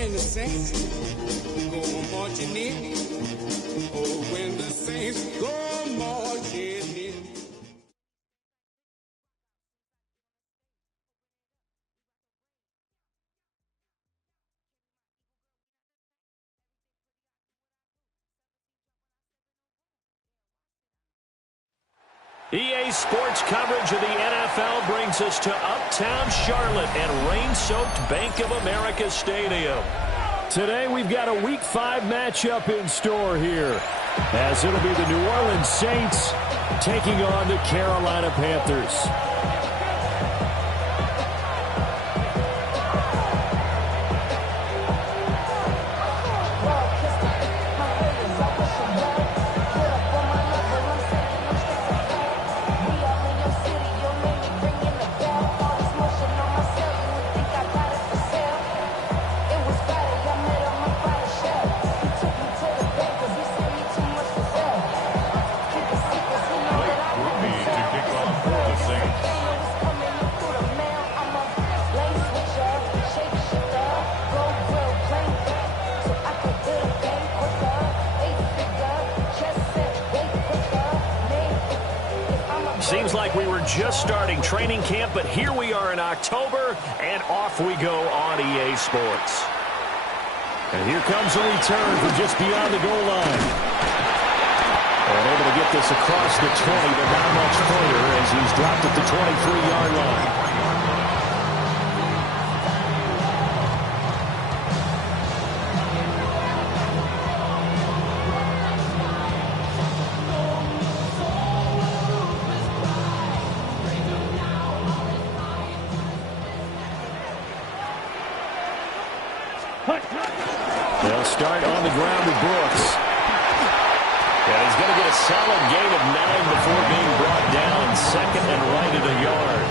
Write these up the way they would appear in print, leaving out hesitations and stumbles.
when the saints go marching in. Oh, when the saints go marching in. EA Sports coverage of the NFL brings us to uptown Charlotte and rain-soaked Bank of America Stadium. Today we've got a Week 5 matchup in store here, as it'll be the New Orleans Saints taking on the Carolina Panthers. Seems like we were just starting training camp, but here we are in October, and off we go on EA Sports. And here comes a return from just beyond the goal line. And able to get this across the 20, but not much further as he's dropped at the 23-yard line. They'll start on the ground with Brooks. And he's going to get a solid gain of 9 before being brought down. Second and right at a yard.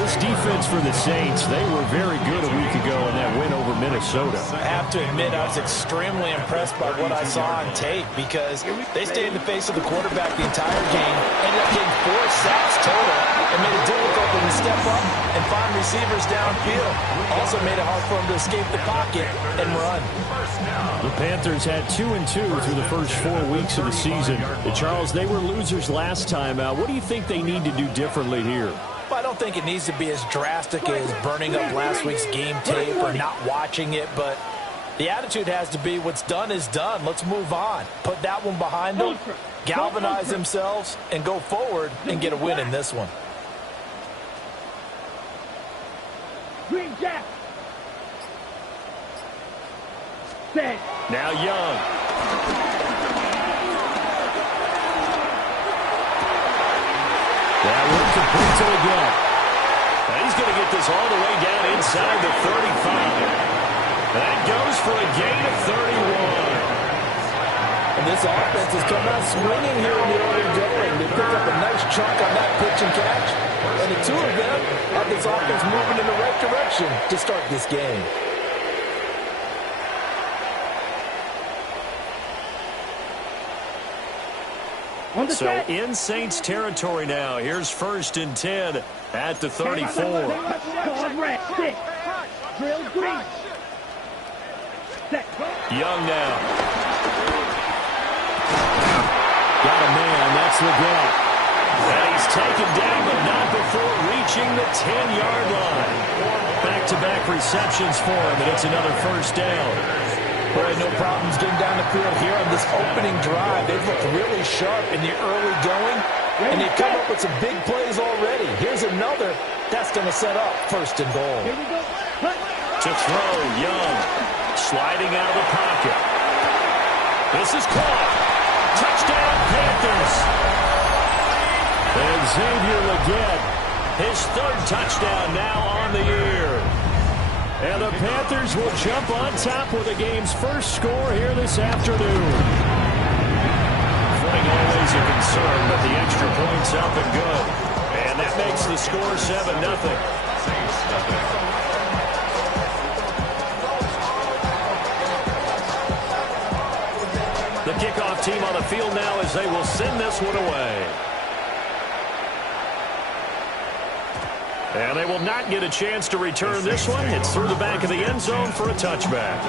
This defense for the Saints, they were very good a week ago in that win over Minnesota. I have to admit, I was extremely impressed by what I saw on tape because they stayed in the face of the quarterback the entire game, ended up getting 4 sacks total, and made it difficult for him to step up and find receivers downfield. Also made it hard for him to escape the pocket and run. The Panthers had 2-2 through the first 4 weeks of the season. Charles, they were losers last time out. What do you think they need to do differently here? Well, I don't think it needs to be as drastic as burning up last week's game tape or not watching it, but the attitude has to be what's done is done. Let's move on. Put that one behind them, galvanize themselves, and go forward and get a win in this one. Green Jack. Now Young. That one completes it again. And he's going to get this all the way down inside the 35. That goes for a gain of 31. And this offense has come out swinging here in the early going. They picked up a nice chunk on that pitch and catch. And the two of them have this offense moving in the right direction to start this game. So in Saints territory now. Here's 1st and 10 at the 34. Young now. Got a man. That's the gap. And he's taken down, but not before reaching the 10-yard line. Back-to-back receptions for him, and it's another first down. Boy, no problems getting down the field here on this opening drive. They've looked really sharp in the early going, and they've come up with some big plays already. Here's another. That's going to set up 1st and goal. To throw, Young. Sliding out of the pocket. This is caught. Touchdown, Panthers. And Xavier Legette, his 3rd touchdown now on the year. And the Panthers will jump on top with the game's first score here this afternoon. Footing always a concern, but the extra point's up and good. And that makes the score 7-0. The kickoff team on the field now as they will send this one away. And they will not get a chance to return this one. It's through the back of the end zone for a touchback.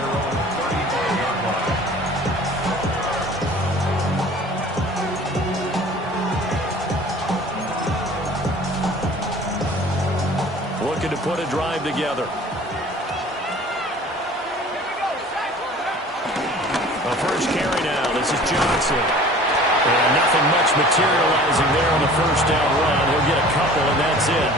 Looking to put a drive together. A first carry now. This is Johnson. And nothing much materializing there on the first down run. He'll get a couple, and that's it.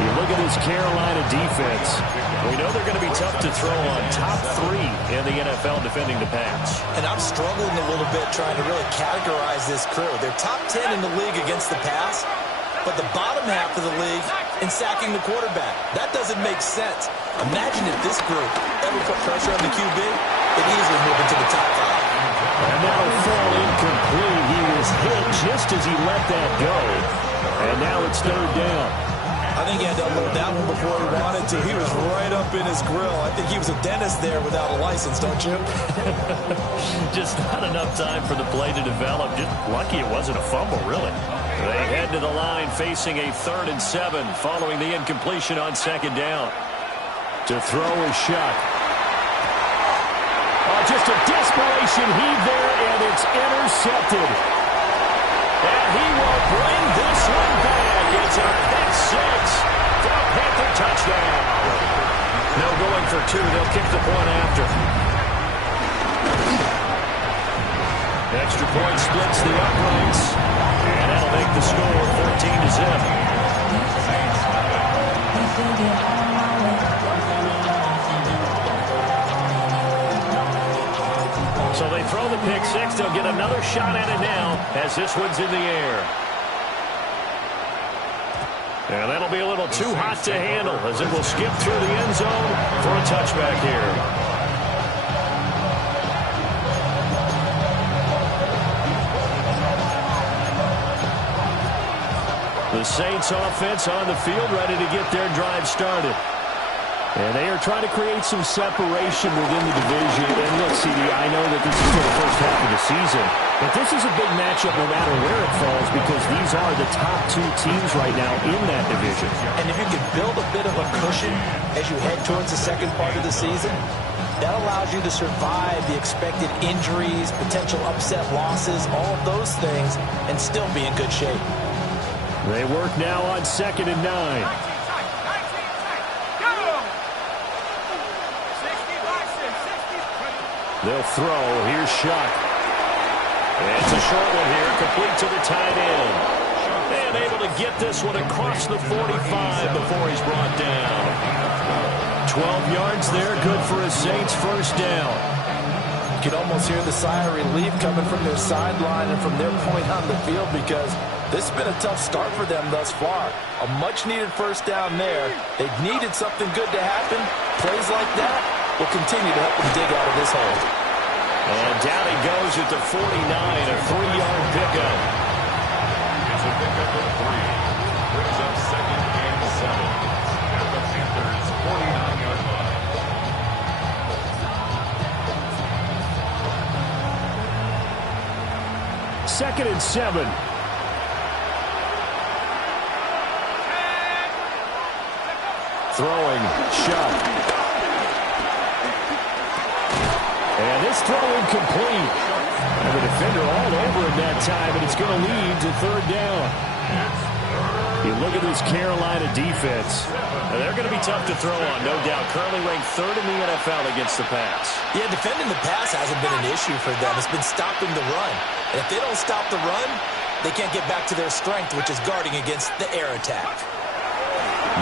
You look at this Carolina defense. We know they're going to be tough to throw on. Top 3 in the NFL defending the pass. And I'm struggling a little bit trying to really categorize this crew. They're top 10 in the league against the pass, but the bottom half of the league in sacking the quarterback. That doesn't make sense. Imagine if this group ever put pressure on the QB, they'd easily move into the top 5. And that'll fall incomplete. He was hit just as he let that go. And now it's third down. I think he had to unload that one before he wanted to. He was right up in his grill. I think he was a dentist there without a license, don't you? Just not enough time for the play to develop. Just lucky it wasn't a fumble, really. They head to the line facing a 3rd and 7 following the incompletion on second down. To throw is Shuck. Oh, just a desperation heave there, and it's intercepted. And he will bring this one back. It's a pick 6 for a Panther touchdown. No going for 2. They'll kick the point after. Extra point splits the uprights. And that'll make the score 14-0. So they throw the pick 6. They'll get another shot at it now as this one's in the air. And that'll be a little too hot to handle as it will skip through the end zone for a touchback here. The Saints offense on the field ready to get their drive started. And they are trying to create some separation within the division. And look, CD, I know that this is still the first half of the season, but this is a big matchup no matter where it falls because these are the top 2 teams right now in that division. And if you can build a bit of a cushion as you head towards the second part of the season, that allows you to survive the expected injuries, potential upset losses, all of those things, and still be in good shape. They work now on 2nd and 9. They'll throw. Here's Shuck. And it's a short one here, complete to the tight end. And able to get this one across the 45 before he's brought down. 12 yards there, good for a Saints first down. You can almost hear the sigh of relief coming from their sideline and from their point on the field because this has been a tough start for them thus far. A much-needed first down there. They've needed something good to happen. Plays like that will continue to help them dig out of this hole. And down he goes at the 49, a 3-yard pickup. It's a pickup of 3. Brings up 2nd and 7 at the Panthers' 49-yard line. Second and 7. Throwing, Shuck. And this throw incomplete. And the defender all over him that time, and it's going to lead to 3rd down. You look at this Carolina defense. They're going to be tough to throw on, no doubt. Currently ranked 3rd in the NFL against the pass. Yeah, defending the pass hasn't been an issue for them. It's been stopping the run. And if they don't stop the run, they can't get back to their strength, which is guarding against the air attack.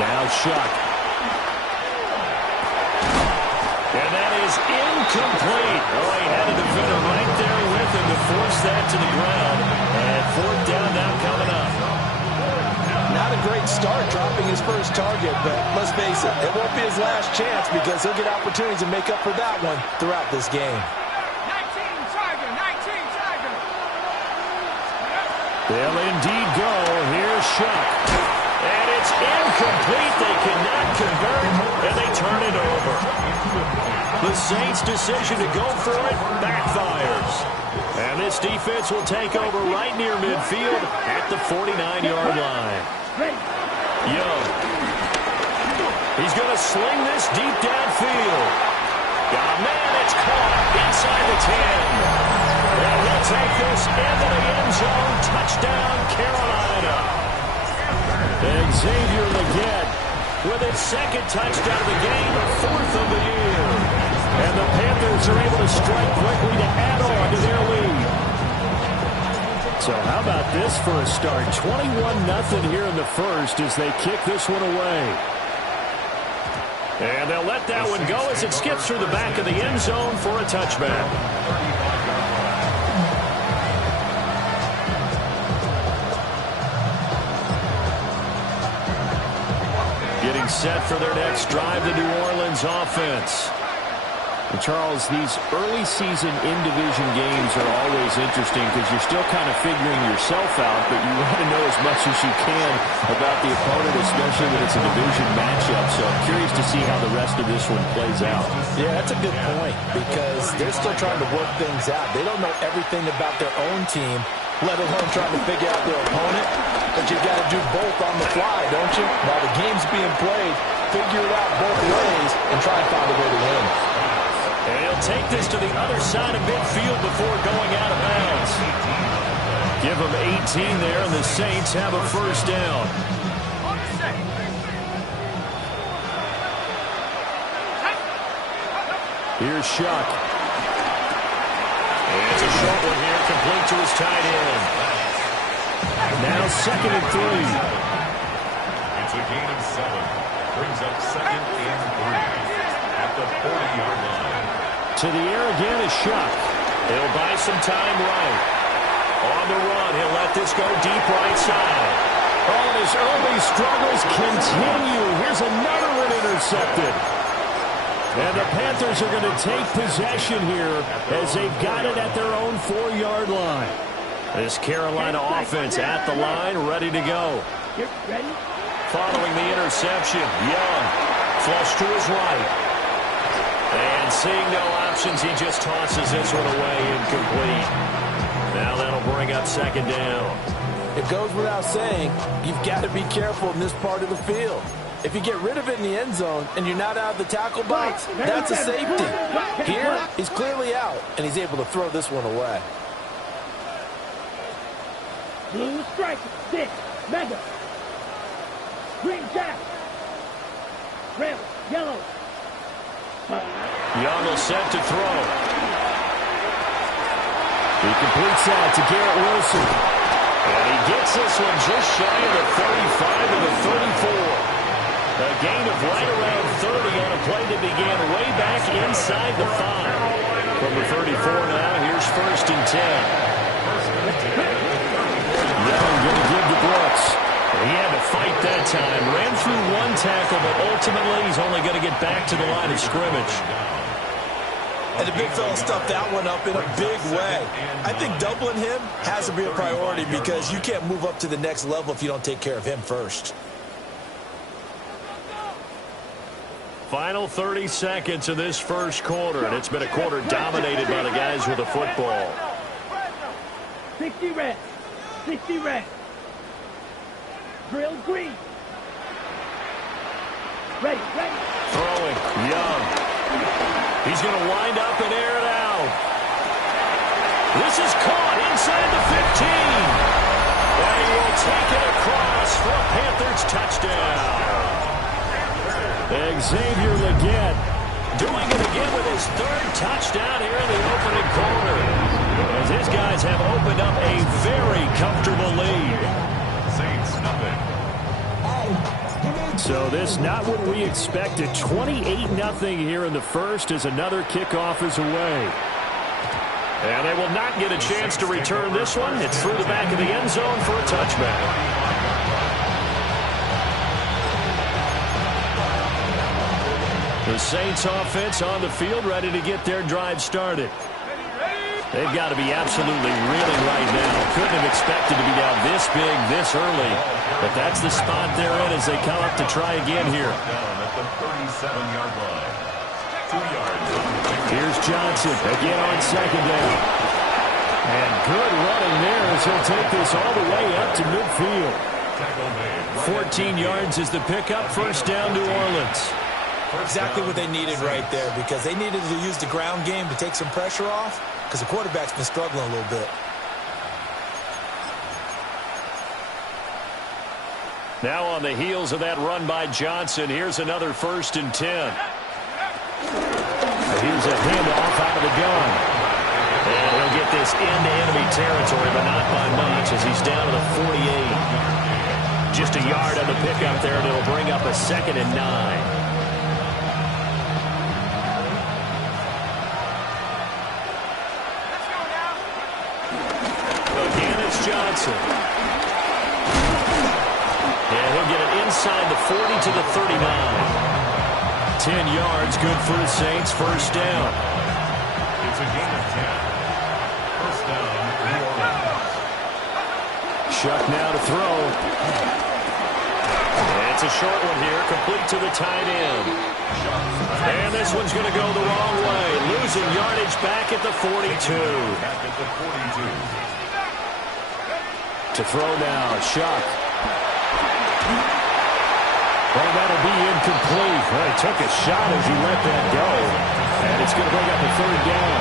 Now Shuck. And that is incomplete. Oh, he had a defender right there with him to force that to the ground. And 4th down now coming up. Not a great start dropping his first target, but let's face it, it won't be his last chance because he'll get opportunities to make up for that one throughout this game. 19 Tiger. They'll indeed go. Here's Shuck. And it's incomplete. They cannot convert, and they turn it over. The Saints' decision to go for it backfires. And this defense will take over right near midfield at the 49-yard line. Young. He's going to sling this deep downfield. Oh, man, it's caught inside the 10. And he'll take this into the end zone. Touchdown, Carolina. Xavier Legette with his second touchdown of the game, fourth of the year. And the Panthers are able to strike quickly to add on to their lead. So how about this for a start? 21-0 here in the first as they kick this one away. And they'll let that one go as it skips through the back of the end zone for a touchback. Getting set for their next drive, the New Orleans offense. And Charles, these early season in-division games are always interesting because you're still kind of figuring yourself out, but you want to know as much as you can about the opponent, especially when it's a division matchup. So I'm curious to see how the rest of this one plays out. Yeah, that's a good point because they're still trying to work things out. They don't know everything about their own team, let alone trying to figure out their opponent. But you got to do both on the fly, don't you? While the game's being played, figure it out both ways and try and find a way to win. And he'll take this to the other side of midfield before going out of bounds. Give him 18 there, and the Saints have a first down. Here's Shuck. And it's a short one here, complete to his tight end. Now 2nd and 3. It's a gain of 7. Brings up 2nd and 3 at the 40-yard line. To the air again is Shuck. He'll buy some time right. On the run, he'll let this go deep right side. Oh, and his early struggles continue. Here's another one intercepted. And the Panthers are going to take possession here as they've got it at their own 4-yard line. This Carolina offense at the line, ready to go. Following the interception, Young flush to his right. And seeing no options, he just tosses this one away, incomplete. Now that'll bring up 2nd down. It goes without saying, you've got to be careful in this part of the field. If you get rid of it in the end zone and you're not out of the tackle box, that's a safety. Here, he's clearly out, and he's able to throw this one away. Blue strike, 6, mega. Green jack. Red, yellow. Young will set to throw. He completes that to Garrett Wilson. And he gets this one just shy of the 35 to the 34. A gain of right around 30 on a play that began way back inside the 5. From the 34 now, here's 1st and 10. Young going to give to Brooks. He had to fight that time. Ran through one tackle, but ultimately he's only going to get back to the line of scrimmage. And the big fella stuffed that one up in a big way. I think doubling him has to be a priority because you can't move up to the next level if you don't take care of him first. Final 30 seconds of this first quarter, and it's been a quarter dominated by the guys with the football. 60 red. 60 red. Drill green. Ready, ready. Throwing, Young. He's going to wind up and air it out. This is caught inside the 15. And he will take it across for a Panthers touchdown. Xavier Legette doing it again with his 3rd touchdown here in the opening quarter. As his guys have opened up a very comfortable lead. Saints, nothing. So this not what we expected. 28-0 here in the first as another kickoff is away. And they will not get a chance to return this one. It's through the back of the end zone for a touchback. The Saints offense on the field ready to get their drive started. They've got to be absolutely reeling right now. Couldn't have expected to be down this big, this early. But that's the spot they're in as they come up to try again here. Down at the 37-yard line. 2 yards. Here's Johnson again on 2nd down. And good running there as he'll take this all the way up to midfield. tackle made. 14 yards is the pickup. First down, New Orleans. Exactly what they needed right there, because they needed to use the ground game to take some pressure off, because the quarterback's been struggling a little bit. Now on the heels of that run by Johnson, here's another 1st and 10. Here's a handoff out of the gun. And he'll get this into enemy territory, but not by much, as he's down to the 48. Just a yard on the pickup there, and it'll bring up a 2nd and 9. Johnson. And he'll get it inside the 40 to the 39. 10 yards, good for the Saints. First down. It's a gain of 10. First down, New Orleans. Shuck now to throw. It's a short one here, complete to the tight end. And this one's going to go the wrong way. Losing yardage back at the 42. Back at the 42. To throw now, Shuck. Well, that'll be incomplete. Well, he took a shot as he let that go. And it's going to bring up a 3rd down.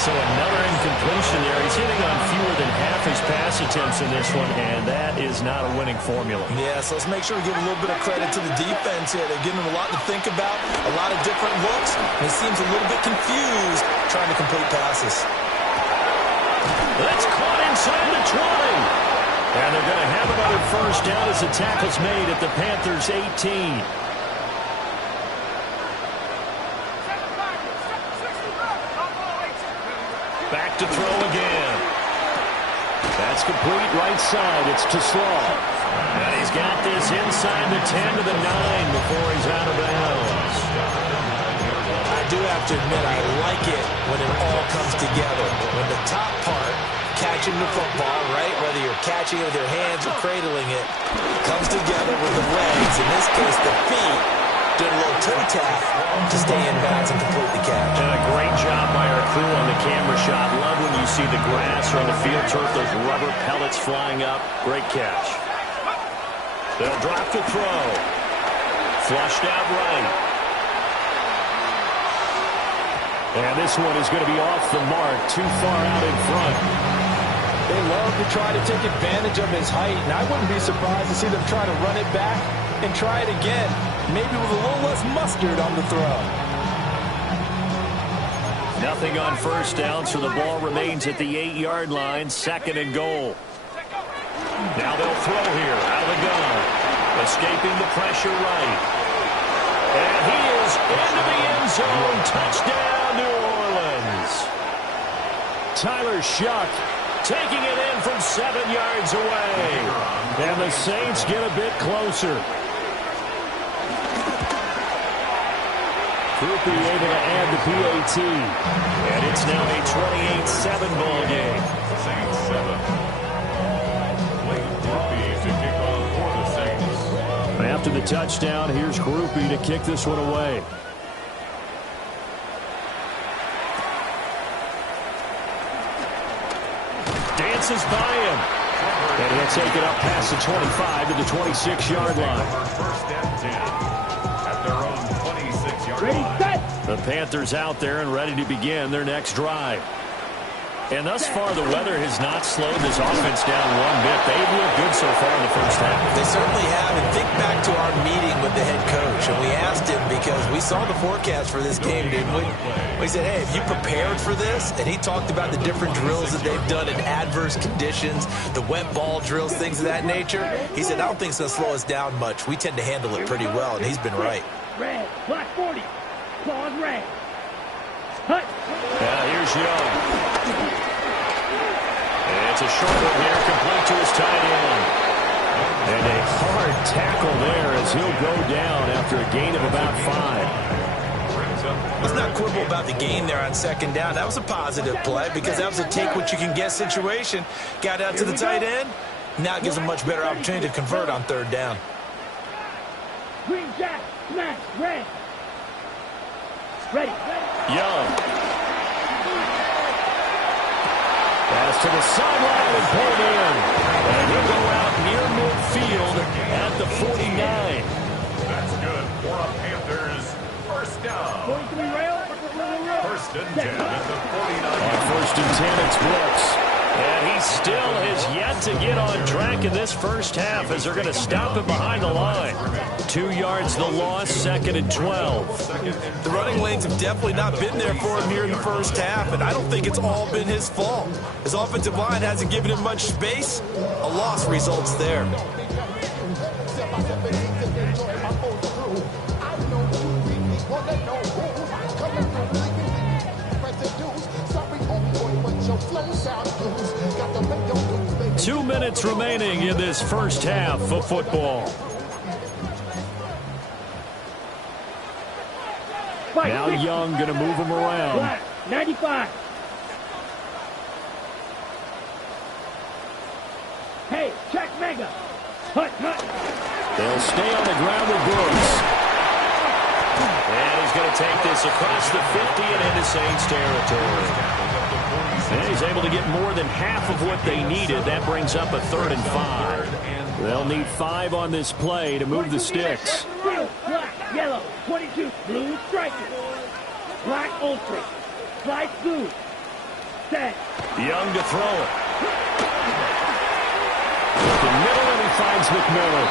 So another incompletion there. He's hitting on fewer than half his pass attempts in this one, and that is not a winning formula. Yeah, so let's make sure we give a little bit of credit to the defense here. They're giving him a lot to think about, a lot of different looks, and he seems a little bit confused trying to complete passes. That's caught inside the 20. And they're going to have another first down as the tackle's made at the Panthers' 18. Back to throw again. That's complete right side. It's to Slaw. And he's got this inside the 10 to the 9 before he's out of bounds. I do have to admit, I like it when it all comes together. When the top part, catching the football, right, whether you're catching it with your hands or cradling it, comes together with the legs, in this case the feet, doing a little toe tap to stay in bounds and complete the catch. And a great job by our crew on the camera shot. Love when you see the grass or on the field turf, those rubber pellets flying up. Great catch. They'll drop the throw. Flushed out right. And this one is going to be off the mark, too far out in front. They love to try to take advantage of his height, and I wouldn't be surprised to see them try to run it back and try it again, maybe with a little less mustard on the throw. Nothing on first down, so the ball remains at the 8-yard line, 2nd and goal. Now they'll throw here, out of the gun, escaping the pressure right. And he is into the end zone, touchdown New Orleans. Tyler Shuck taking it in from 7 yards away. And the Saints get a bit closer. Groupie able to add the PAT. And it's now a 28-7 ball game. Saints 7. Blake Groupie to kick off for the Saints. After the touchdown, here's Groupie to kick this one away. Dances by him. And he'll take it up past the 25 to the 26-yard line. First and 10 at their own 26-yard Ready, line. set. The Panthers out there and ready to begin their next drive. And thus far, the weather has not slowed this offense down one bit. They've looked good so far in the first half. They certainly have. And think back to our meeting with the head coach. And we asked him, because we saw the forecast for this game, didn't we? We said, hey, have you prepared for this? And he talked about the different drills that they've done in adverse conditions, the wet ball drills, things of that nature. He said, I don't think it's going to slow us down much. We tend to handle it pretty well, and he's been right. Red, black 40. Claws red. Hut. Here's Young. It's a short one here, complete to his tight end. And a hard tackle there as he'll go down after a gain of about 5. Let's not quibble about the gain there on second down. That was a positive play because that was a take-what-you-can-get situation. Got out to the tight end. Now it gives him a much better opportunity to convert on third down. Green jack, smash, red. Ready. Young. Pass to the sideline and pulled in. And he'll go out near midfield at the 49. That's good for a Panthers first down. 43 rail. First and 10 at the 49. On first and 10, it's Brooks. And he still has yet to get on track in this first half as they're going to stop him behind the line. 2 yards the loss, second and 12. The running lanes have definitely not been there for him here in the first half, and I don't think it's all been his fault. His offensive line hasn't given him much space. A loss results there. Two minutes remaining in this first half of football. Now Young going to move him around. 95. Hey, check Mega. Hut. They'll stay on the ground with Brooks. And he's going to take this across the 50 and into Saints territory. And he's able to get more than half of what they needed. That brings up a 3rd and 5. They'll need 5 on this play to move the sticks. Black, yellow, 22, blue striker. Black ultra, light blue. Set. Young to throw it. With the middle, and he finds McMillan.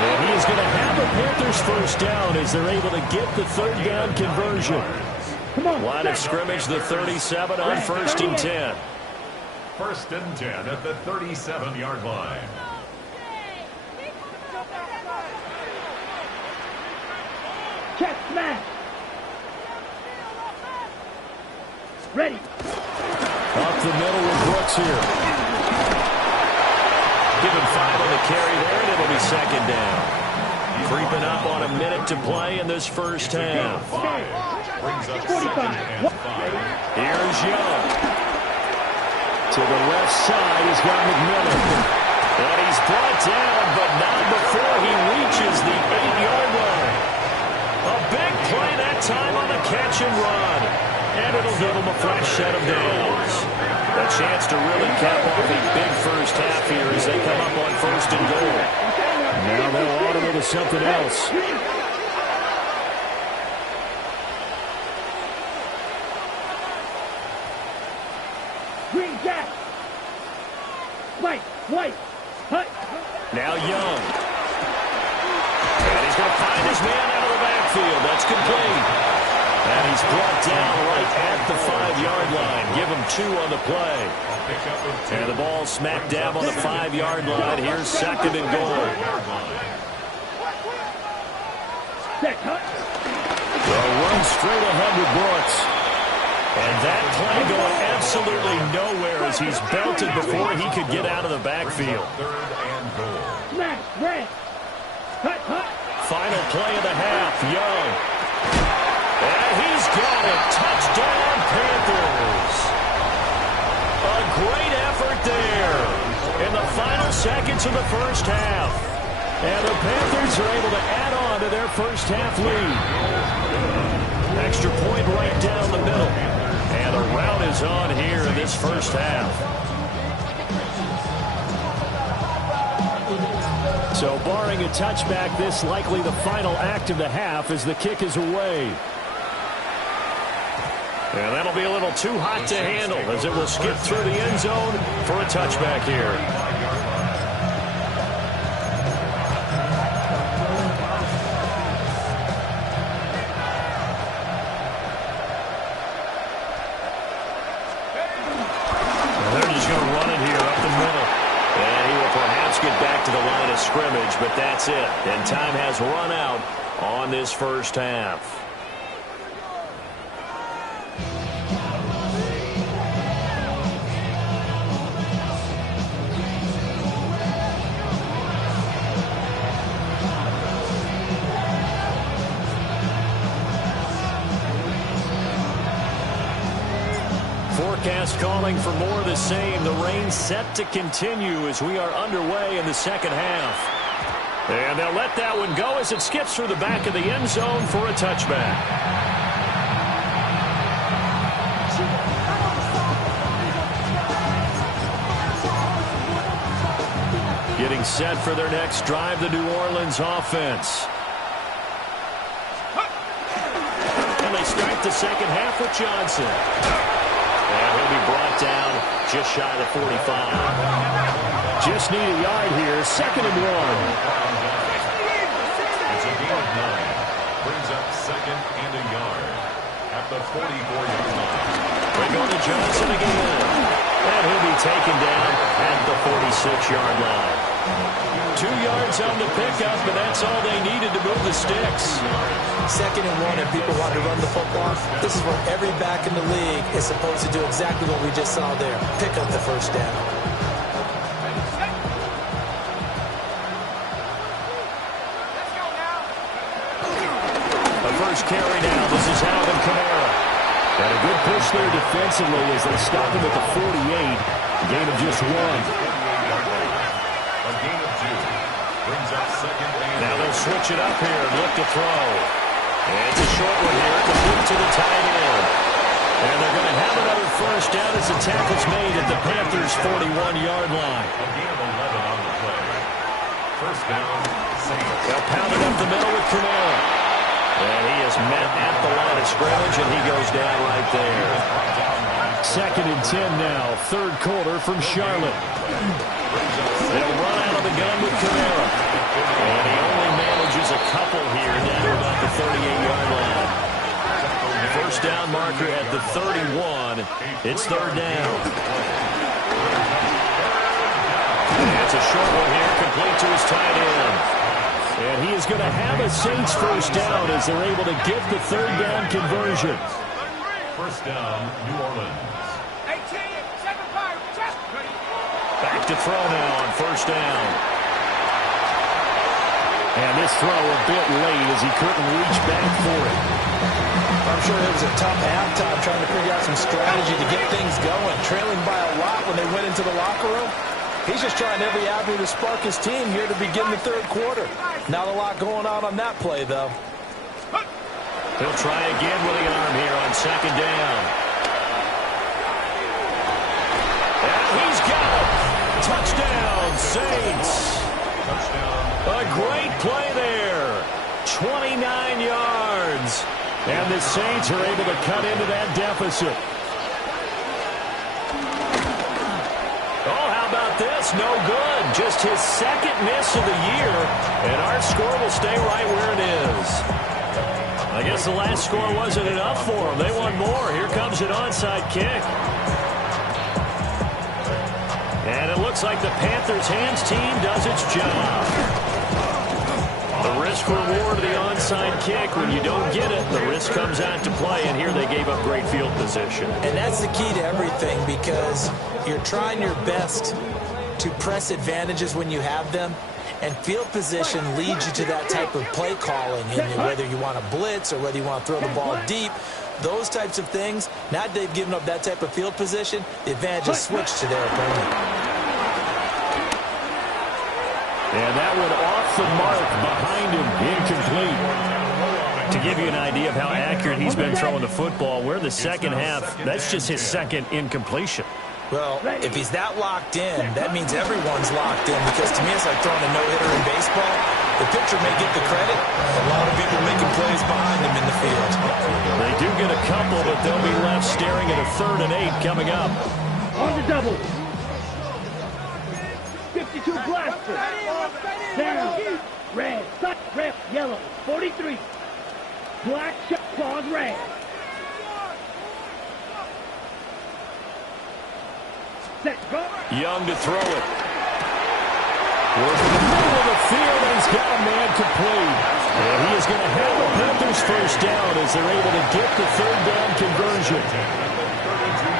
And he is going to have a Panthers first down as they're able to get the 3rd down conversion. Line of scrimmage, the 37 on first and 10. First and 10 at the 37-yard line. Check smash. Ready. Up the middle with Brooks here. Give him 5 on the carry there, and it'll be second down. Creeping up on a minute to play in this first half. Here's Young. To the left side, he's got McMillan. And he's brought down, but not before he reaches the 8-yard line. A big play that time on the catch and run. And it'll give him a fresh set of downs. A chance to really cap off a big first half here as they come up on first and goal. Now they'll automate to something else. Green jack. White. Hut. Now Young. And he's going to find his man out of the backfield. That's complete. And he's brought down right at the 5-yard line. Give him 2 on the play. And the ball smack dab on the 5-yard line. Here's second and goal. They'll run straight ahead with Brooks. And that play going absolutely nowhere as he's belted before he could get out of the backfield. Smash, red. Hut. Final play of the half, Young. And he's got it. Touchdown, Panthers. A great effort there in the final seconds of the first half. And the Panthers are able to add on to their first half lead. Extra point right down the middle. And a rout is on here in this first half. So barring a touchback, this likely the final act of the half as the kick is away. And that'll be a little too hot to handle as it will skip through the end zone for a touchback here. To the line of scrimmage, but that's it. And time has run out on this first half. Forecast calling for more of the same. The rain set to continue as we are underway in the second half. And they'll let that one go as it skips through the back of the end zone for a touchback. Getting set for their next drive, the New Orleans offense. And they start the second half with Johnson. And he'll be brought down just shy of the 45. Just need a yard here, 2nd and 1. It's a gain of 9. Brings up 2nd and a yard at the 44-yard line. They go to Johnson again. And he'll be taken down at the 46-yard line. 2 yards on the pickup, but that's all they needed to move the sticks. 2nd and 1, and people want to run the football. This is where every back in the league is supposed to do exactly what we just saw there. Pick up the first down. The first carry now. This is Alvin Kamara. And a good push there defensively as they stop him at the 48. A gain of just 1. A gain of 2. Brings up 2nd and Now they'll switch it up here and look to throw. And it's a short one here, complete to the tight end. And they're going to have another first down as the tackle's made at the Panthers' 41-yard line. a gain of 11 on the play. First down, Saints. They'll pound it up the middle with Kamara. And he is met at the line of scrimmage, and he goes down right there. 2nd and 10 now, 3rd quarter from Charlotte. They'll run out of the gun with Kamara. And he only manages a couple here down to about the 38-yard line. First down marker at the 31. It's 3rd down. And it's a short one here, complete to his tight end. And he is going to have a Saints first down as they're able to get the 3rd down conversion. First down, New Orleans. 18-7-5, just ready. Back to throw now on first down. And this throw a bit late as he couldn't reach back for it. I'm sure it was a tough halftime trying to figure out some strategy to get things going. Trailing by a lot when they went into the locker room. He's just trying every avenue to spark his team here to begin the 3rd quarter. Not a lot going on that play, though. He'll try again with the arm here on 2nd down. And he's got it. Touchdown, Saints. A great play there. 29 yards. And the Saints are able to cut into that deficit. This no good. Just his 2nd miss of the year, and our score will stay right where it is. I guess the last score wasn't enough for them. They want more. Here comes an onside kick. And it looks like the Panthers' hands team does its job. The risk reward of the onside kick, when you don't get it, the risk comes out to play, and here they gave up great field position. And that's the key to everything, because you're trying your best to press advantages when you have them, and field position leads you to that type of play calling, and whether you want to blitz or whether you want to throw the ball deep, those types of things. Now that they've given up that type of field position, the advantage is switched to their opponent. And that one off the mark behind him, incomplete. To give you an idea of how accurate he's been throwing the football, we're in the 2nd half. That's just his 2nd incompletion. Well, if he's that locked in, that means everyone's locked in, because to me it's like throwing a no-hitter in baseball. The pitcher may get the credit. A lot of people making plays behind him in the field. They do get a couple, but they'll be left staring at a 3rd and 8 coming up. On the double. 52 blaster. Down. Red. Red. Yellow. 43. Black. Claws. Red. Set. Go. Young to throw it. Working the middle of the field, and he's got a man complete. And he is going to have the Panthers first down as they're able to get the 3rd down conversion.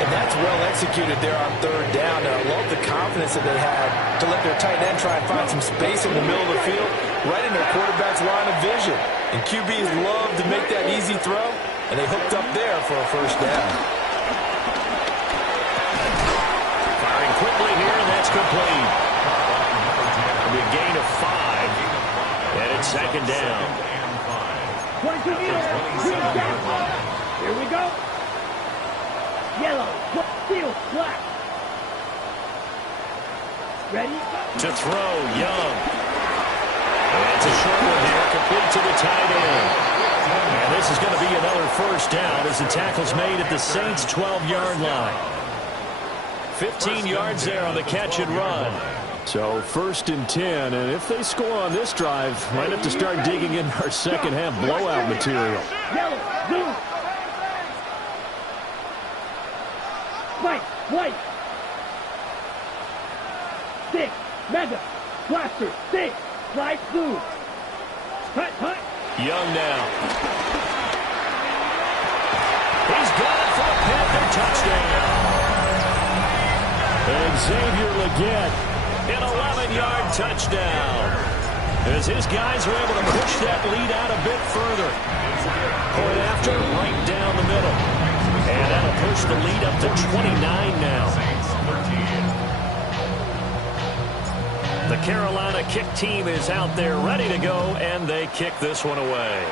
And that's well executed there on 3rd down. And I love the confidence that they had to let their tight end try and find some space in the middle of the field, right in their quarterback's line of vision. And QBs love to make that easy throw, and they hooked up there for a first down. Firing quickly here, and that's complete. A gain of 5, and it's 2nd down. 22 meters. Here we go. Yellow. Steel. Black. Ready? To throw, Young. And it's a short one here, complete to the tight end. And this is going to be another first down as the tackle's made at the Saints' 12-yard line. 15 yards there on the catch and run. So 1st and 10, and if they score on this drive, might have to start digging in our second half blowout material. Yellow, blue. White. 6, mega, blaster, 6, light blue. Hut. Young now. He's got it for a Panther touchdown. And Xavier Legette, an 11-yard touchdown. As his guys are able to push that lead out a bit further. Point after, right down the middle. And that'll push the lead up to 29 now. The Carolina kick team is out there ready to go, and they kick this one away.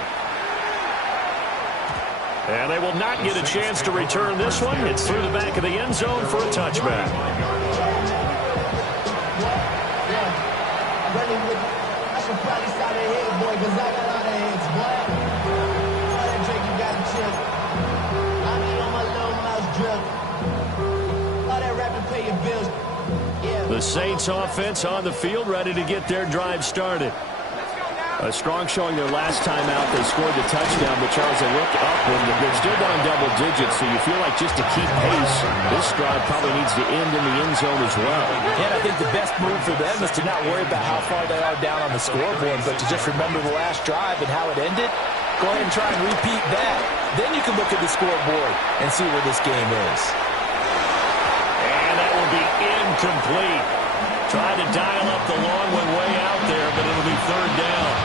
And they will not get a chance to return this one. It's through the back of the end zone for a touchback. I should probably start a head, boy, because I got a lot of heads, boy. All that Drake, you got to chill. I mean, on my little mouse drill. All that rapping, pay your bills. Yeah. The Saints offense on the field, ready to get their drive started. A strong showing their last time out. They scored the touchdown, but Charles, they look up and they're still down double digits, so you feel like just to keep pace, this drive probably needs to end in the end zone as well. And I think the best move for them is to not worry about how far they are down on the scoreboard, but to just remember the last drive and how it ended. Go ahead and try and repeat that. Then you can look at the scoreboard and see where this game is. And that will be incomplete. Trying to dial up the long one way out there, but it'll be 3rd down.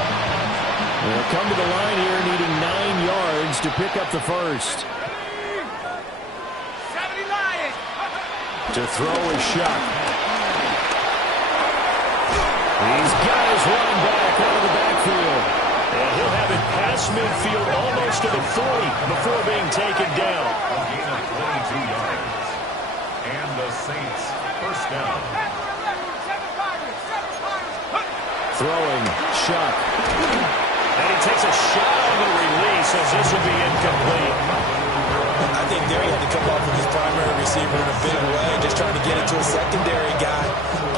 They'll come to the line here needing 9 yards to pick up the first. 70 Lions. To throw is Shuck. He's got his running back out of the backfield. And he'll have it past midfield almost to the 40 before being taken down. A gain of 22 yards. And the Saints first down. Throwing, Shuck. And he takes a shot on the release as this will be incomplete. I think there he had to come off with his primary receiver in a big way, just trying to get it to a secondary guy,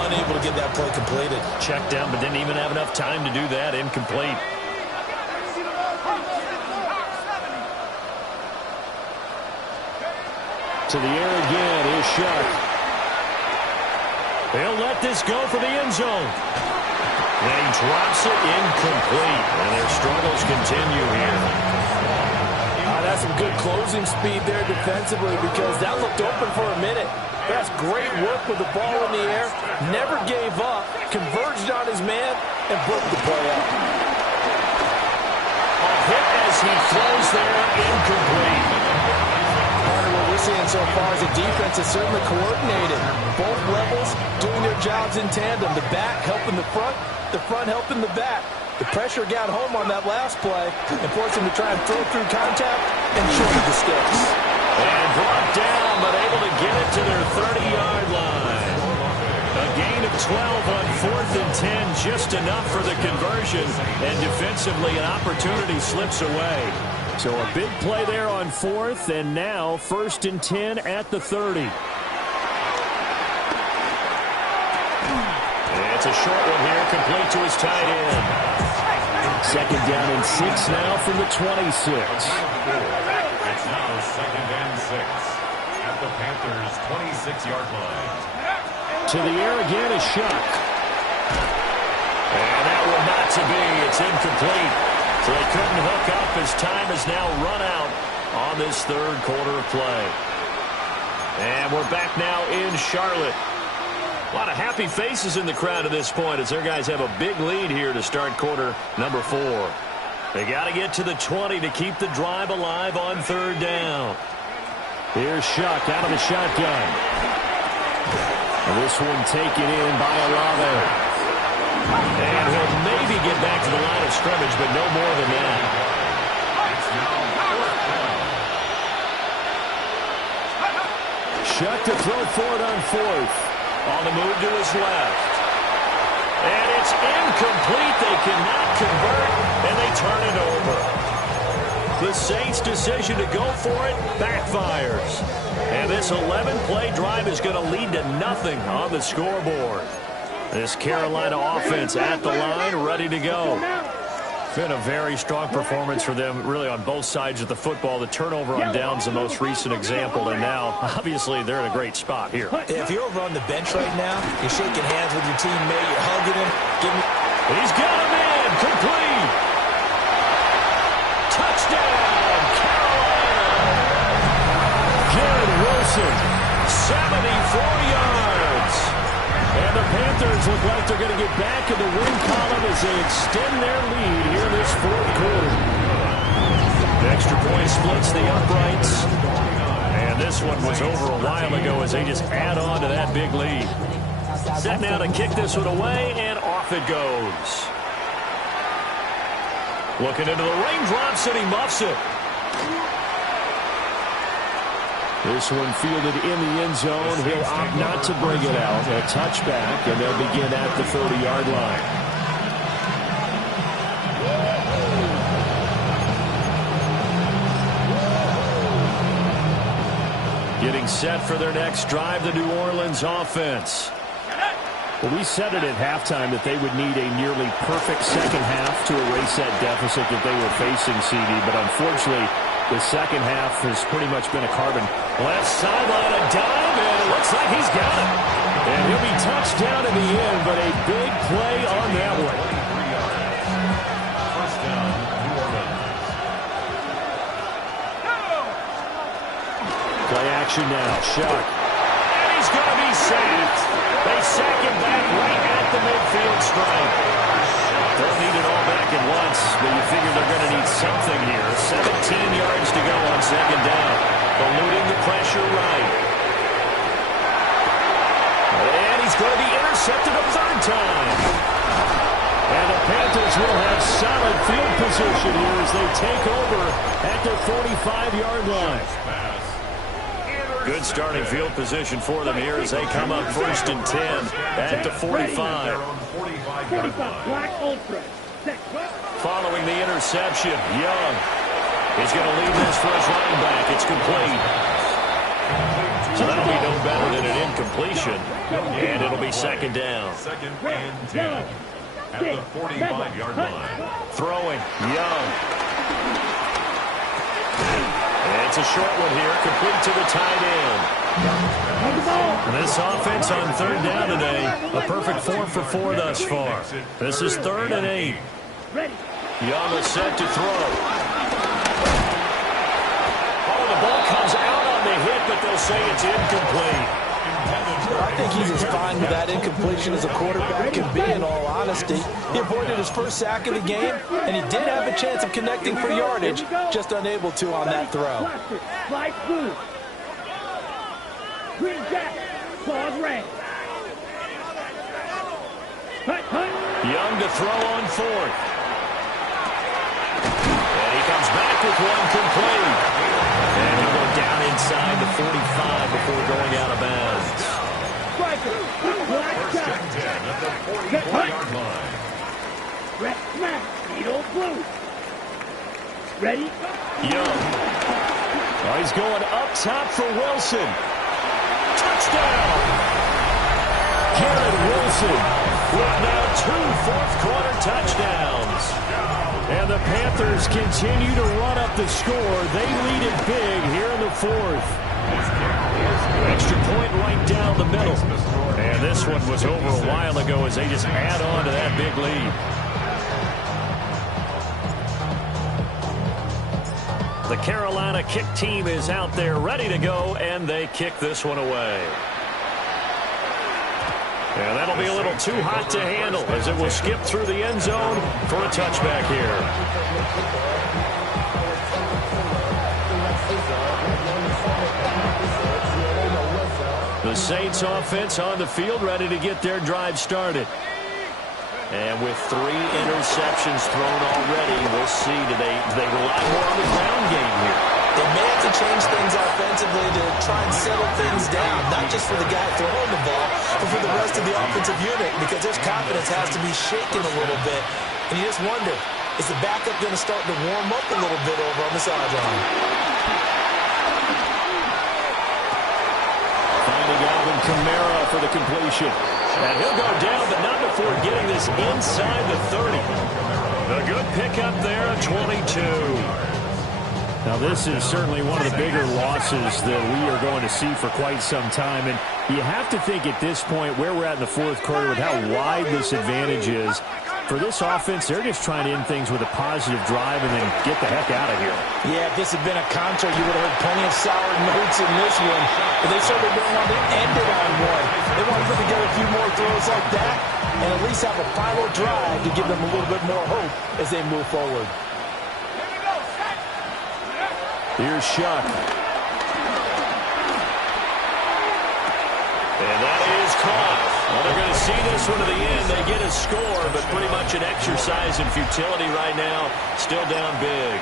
unable to get that play completed. Checked down, but didn't even have enough time to do that. Incomplete. To the air again is Shuck. They'll let this go for the end zone. And he drops it incomplete. And their struggles continue here. That's some good closing speed there defensively because that looked open for a minute. That's great work with the ball in the air. Never gave up. Converged on his man and broke the play up. A hit as he throws there, incomplete. What we're seeing so far is the defense is certainly coordinated. Both levels doing their jobs in tandem. The back helping the front helping the back. The pressure got home on that last play and forced him to try and throw through contact and shorted the sticks. And brought down, but able to get it to their 30-yard line. A gain of 12 on 4th and 10, just enough for the conversion. And defensively, an opportunity slips away. So a big play there on 4th, and now 1st and 10 at the 30. It's a short one here, complete to his tight end. 2nd down and 6 now from the 26. It's now 2nd and 6 at the Panthers' 26-yard line. To the air again is Shuck. And that one not to be. It's incomplete. So they couldn't hook up as time has now run out on this 3rd quarter of play. And we're back now in Charlotte. A lot of happy faces in the crowd at this point as their guys have a big lead here to start quarter number 4. They got to get to the 20 to keep the drive alive on 3rd down. Here's Shuck out of the shotgun. And this one taken in by Olave. And he'll maybe get back to the line of scrimmage, but no more than that. It's now 4th down. Shuck to throw for it on 4th. On the move to his left. And it's incomplete. They cannot convert, and they turn it over. The Saints' decision to go for it backfires. And this 11-play drive is going to lead to nothing on the scoreboard. This Carolina offense at the line, ready to go. Been a very strong performance for them, really, on both sides of the football. The turnover on downs, the most recent example, and now, obviously, they're in a great spot here. If you're over on the bench right now, you're shaking hands with your teammate, you're hugging him. He's got him in, complete. Touchdown, Carolina. Garrett Wilson, 74 yards. And the Panthers look like they're going to get back in the win column as they extend their lead here in this fourth quarter. The extra point splits the uprights. And this one was over a while ago as they just add on to that big lead. Set now to kick this one away, and off it goes. Looking into the raindrops, and he muffs it. This one fielded in the end zone. He'll opt not to bring it out. A touchback, and they'll begin at the 30-yard line. Getting set for their next drive, the New Orleans offense. Well, we said it at halftime that they would need a nearly perfect second half to erase that deficit that they were facing, CD, but unfortunately, the second half has pretty much been a carbon. Left sideline, a dive, and it looks like he's got it. And he'll be touched down in the end, but a big play on that one. First down, New Orleans. Play action now, Shuck. And he's going to be sacked. They sack him back right at the midfield stripe. Don't need it all back at once, but you figure they're going to need something here. 17 yards to go on second down. Eluding the pressure right. And he's going to be intercepted a third time. And the Panthers will have solid field position here as they take over at their 45-yard line. Good starting field position for them here as they come up first and 10 at the 45. Following the interception, Young is going to lead this for his running back. It's complete. So that'll be no better than an incompletion. And it'll be second down. Second and 10 at the 45-yard line. Throwing, Young. And it's a short one here, complete to the tight end. This offense on third down today, a perfect 4 for 4 thus far. This is 3rd and 8. Young is set to throw. Oh, the ball comes out on the hit, but they'll say it's incomplete. I think he's as fine with that incompletion as a quarterback can be, in all honesty. He avoided his first sack of the game, and he did have a chance of connecting for yardage, just unable to on that throw. Green jacket, claws red. Young to throw on 4th. And he comes back with one complete. And he'll go down inside the 45 before going out of bounds. First and 10 at the 44-yard line. Red smack, needle blue. Ready? Young. Oh, he's going up top for Wilson. Touchdown! Garrett Wilson with now 2 fourth-quarter touchdowns. And the Panthers continue to run up the score. They lead it big here in the 4th. Extra point right down the middle. And this one was over a while ago as they just add on to that big lead. The Carolina kick team is out there ready to go, and they kick this one away. And that'll be a little too hot to handle as it will skip through the end zone for a touchback here. The Saints offense on the field ready to get their drive started. And with 3 interceptions thrown already, we'll see. Do they rely more on the ground game here? They may have to change things offensively to try and settle things down, not just for the guy throwing the ball, but for the rest of the offensive unit, because their confidence has to be shaken a little bit. And you just wonder, is the backup going to start to warm up a little bit over on the sideline? Finding Alvin Kamara for the completion. And he'll go down, but not before getting this inside the 30. A good pickup there, a 22. Now, this is certainly one of the bigger losses that we are going to see for quite some time. And you have to think at this point where we're at in the fourth quarter with how wide this advantage is. For this offense, they're just trying to end things with a positive drive and then get the heck out of here. Yeah, if this had been a contra, you would have heard plenty of sour notes in this one. But they certainly don't want to end it on one. They want to put together a few more throws like that and at least have a final drive to give them a little bit more hope as they move forward. Here's Shuck. And that is caught. Well, they're going to see this one to the end. They get a score, but pretty much an exercise in futility right now. Still down big.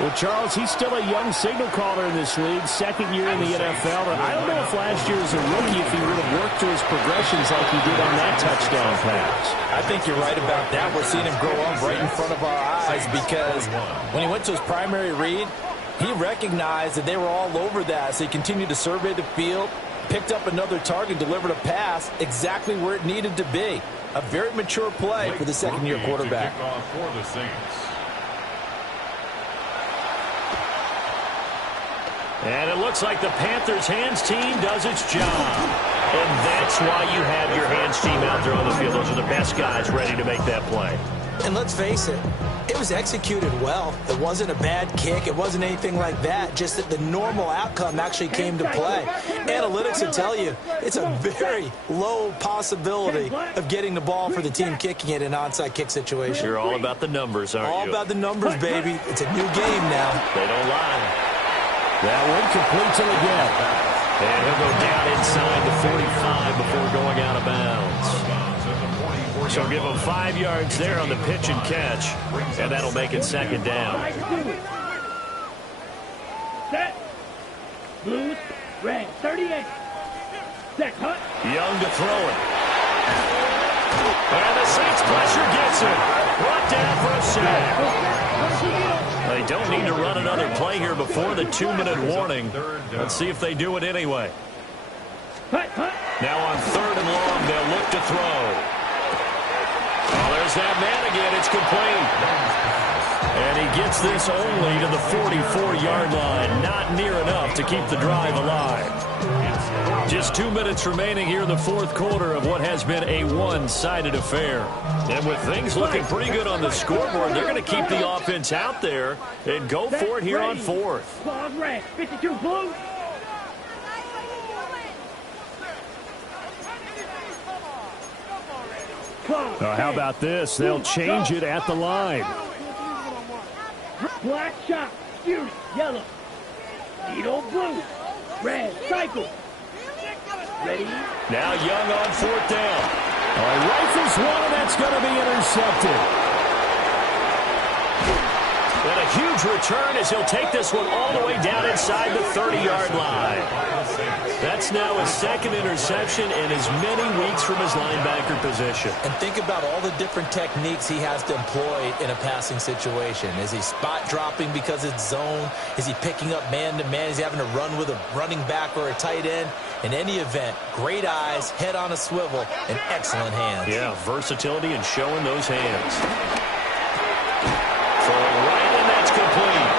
Well, Charles, he's still a young signal caller in this league, second year in the NFL. And I don't know if last year as a rookie, if he would have worked through his progressions like he did on that touchdown pass. I think you're right about that. We're seeing him grow up right in front of our eyes because when he went to his primary read, he recognized that they were all over that. So he continued to survey the field, picked up another target, delivered a pass exactly where it needed to be. A very mature play for the second-year quarterback. For the Saints. And it looks like the Panthers' hands team does its job. And that's why you have your hands team out there on the field. Those are the best guys ready to make that play. And let's face it, it was executed well. It wasn't a bad kick. It wasn't anything like that. Just that the normal outcome actually came to play. Analytics will tell you it's a very low possibility of getting the ball for the team kicking it in an onside kick situation. You're all about the numbers, aren't you? All about the numbers, baby. It's a new game now. They don't lie. That one complete to the gap. And he'll go down inside the 45 before going out of bounds. So give him 5 yards there on the pitch and catch. And that'll make it second down. Set. Blues. Red. 38. Set. Hut. Young to throw it. And the Saints pressure gets him. Brought down for a sack. They don't need to run another play here before the 2-minute warning. Let's see if they do it anyway. Now on 3rd and long, they'll look to throw. Oh, there's that man again. It's complete. And he gets this only to the 44-yard line. Not near enough to keep the drive alive. Just 2 minutes remaining here in the fourth quarter of what has been a one-sided affair. And with things looking pretty good on the scoreboard, they're going to keep the offense out there and go for it here on 4th. Pause red. 52 blue. How about this? They'll change it at the line. Black shot. Fury. Yellow. Needle blue. Red. Cycle. Ready? Now Young on 4th down. He rifles one, and that's going to be intercepted. And a huge return as he'll take this one all the way down inside the 30-yard line. That's now his second interception in as many weeks from his linebacker position. And think about all the different techniques he has to employ in a passing situation. Is he spot dropping because it's zone? Is he picking up man-to-man? Is he having to run with a running back or a tight end? In any event, great eyes, head on a swivel, and excellent hands. Yeah, versatility and showing those hands. Throwing right, and that's complete.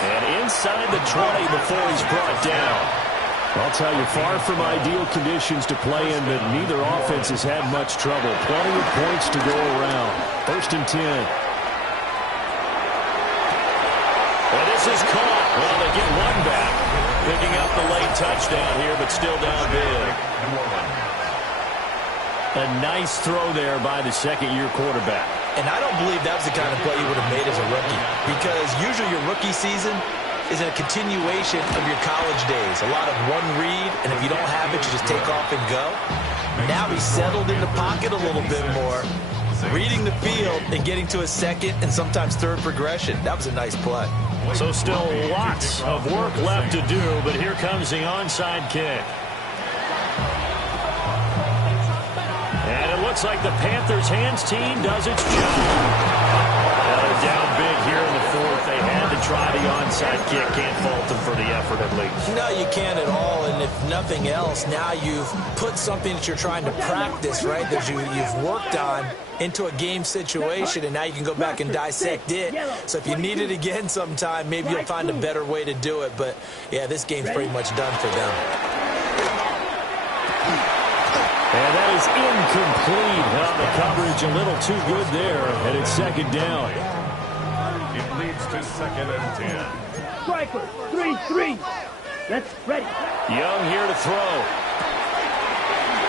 And inside the 20 before he's brought down. I'll tell you, far from ideal conditions to play in, but neither offense has had much trouble. Plenty of points to go around. 1st and 10. And this is caught. Well, they get one back. Picking up the late touchdown here, but still down big. A nice throw there by the second-year quarterback. And I don't believe that was the kind of play you would have made as a rookie, because usually your rookie season is a continuation of your college days. A lot of one read, and if you don't have it, you just take off and go. Now he's settled in the pocket a little bit more. reading the field and getting to a second and sometimes third progression. That was a nice play. So still lots of work left to do, but here comes the onside kick. And it looks like the Panthers' hands team does its job. They're down big here in the fourth. They had to try the onside kick. Can't fault them for the effort at least. No, you can't at all. And if nothing else, now you've put something that you're trying to practice, right, that you've worked on into a game situation, and now you can go back and dissect it. So if you need it again sometime, maybe you'll find a better way to do it. But, yeah, this game's pretty much done for them. And that is incomplete. The coverage a little too good there, and it's second down. It leads to 2nd and 10. Striker, 3-3. That's ready. Young here to throw.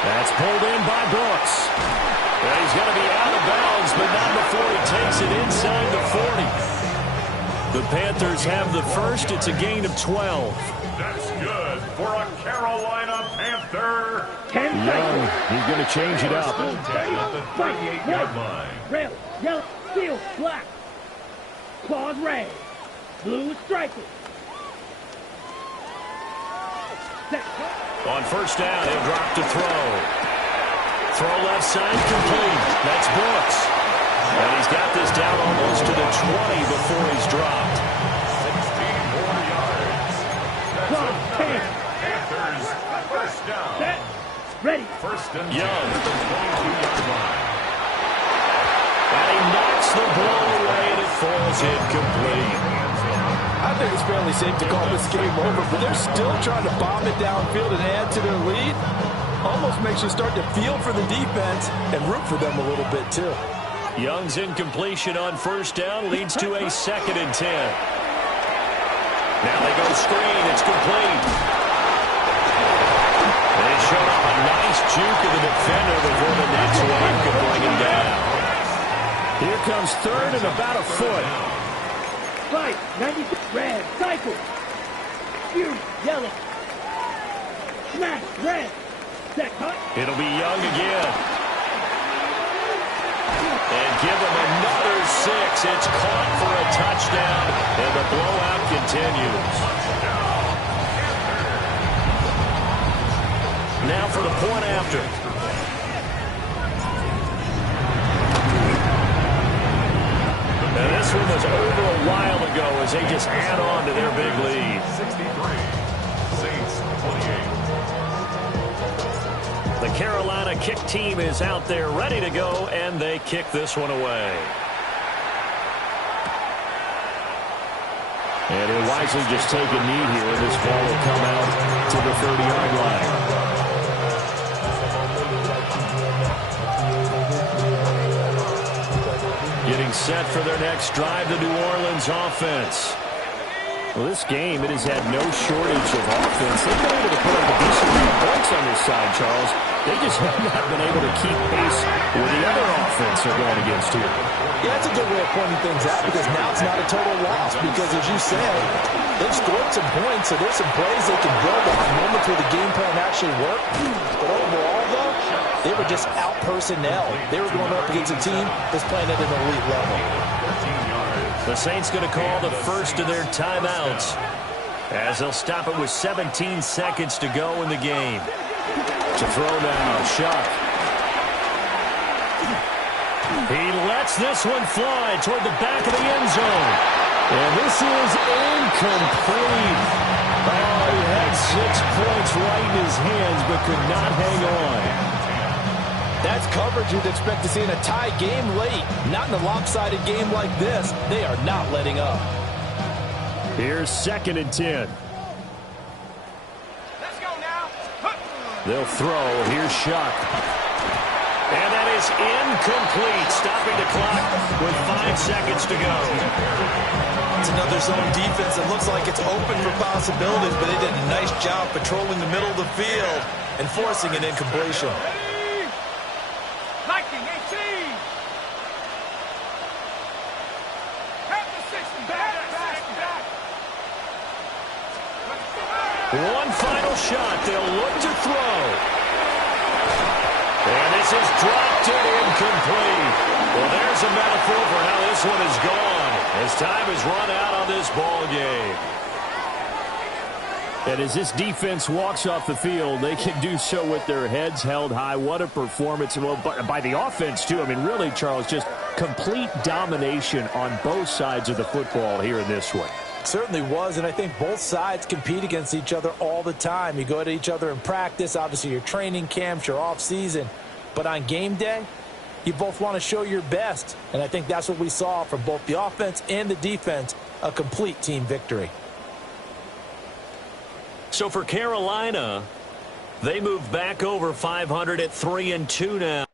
That's pulled in by Brooks. And he's going to be out of bounds, but not before he takes it inside the 40. The Panthers have the first. It's a gain of 12. That's good for a Carolina Panther. Young, he's going to change it up. At the 38-yard line. Red, yellow, steel, black. Claws red. Blue striker. On first down, he'll drop to throw. Throw left side complete. That's Brooks. And he's got this down almost to the 20 before he's dropped. 16 more yards. That's a Panthers first down. Set. Ready. First and 10 Young. at the 22-yard line. And he knocks the ball away, and it falls incomplete. I think it's fairly safe to call this game over, but they're still trying to bomb it downfield and add to their lead. Almost makes you start to feel for the defense and root for them a little bit, too. Young's incompletion on first down leads to a 2nd and 10. Now they go screen. It's complete. They showed up a nice juke of the defender before the next wave could bring him down. Here comes third and about a foot. Fight, 96, red, cycle. Fury, yellow. Smash, red. Set, cut. It'll be Young again. And give him another 6. It's caught for a touchdown, and the blowout continues. Now for the point after. And this one was over a while ago as they just add on to their big lead. 63. Saints 28. The Carolina kick team is out there ready to go, and they kick this one away. And he'll wisely just take a knee here, and this ball will come out to the 30-yard line. Getting set for their next drive, the New Orleans offense. Well, this game, it has had no shortage of offense. They've been able to put up a decent amount of points on this side, Charles. They just have not been able to keep pace with the other offense they're going against here. Yeah, that's a good way of pointing things out because now it's not a total loss because, as you said, they've scored some points, so there's some plays they can build on, moments where the game plan actually worked. But overall, though, they were just out-personnel. They were going up against a team that's playing at an elite level. The Saints going to call the first of their timeouts as they'll stop it with 17 seconds to go in the game. To throw now, Shuck. He lets this one fly toward the back of the end zone. And this is incomplete. Oh, he had 6 points right in his hands but could not hang on. That's coverage you'd expect to see in a tie game late. Not in a lopsided game like this. They are not letting up. Here's 2nd and 10. Let's go now. They'll throw. Here's Shuck. And that is incomplete. Stopping the clock with 5 seconds to go. It's another zone defense that looks like it's open for possibilities, but they did a nice job patrolling the middle of the field and forcing an incompletion. Lightning 18. Have the 60. Back. One final shot. They'll look to throw. And this is dropped and incomplete. a metaphor for how this one is gone, as time has run out on this ball game. And as this defense walks off the field, they can do so with their heads held high. What a performance. Well, by the offense, too. I mean, really, Charles, just complete domination on both sides of the football here in this one. Certainly was, and I think both sides compete against each other all the time. You go at each other in practice, obviously your training camps, your off-season. But on game day, you both want to show your best. And I think that's what we saw from both the offense and the defense, a complete team victory. So for Carolina, they move back over 500 at 3-2 now.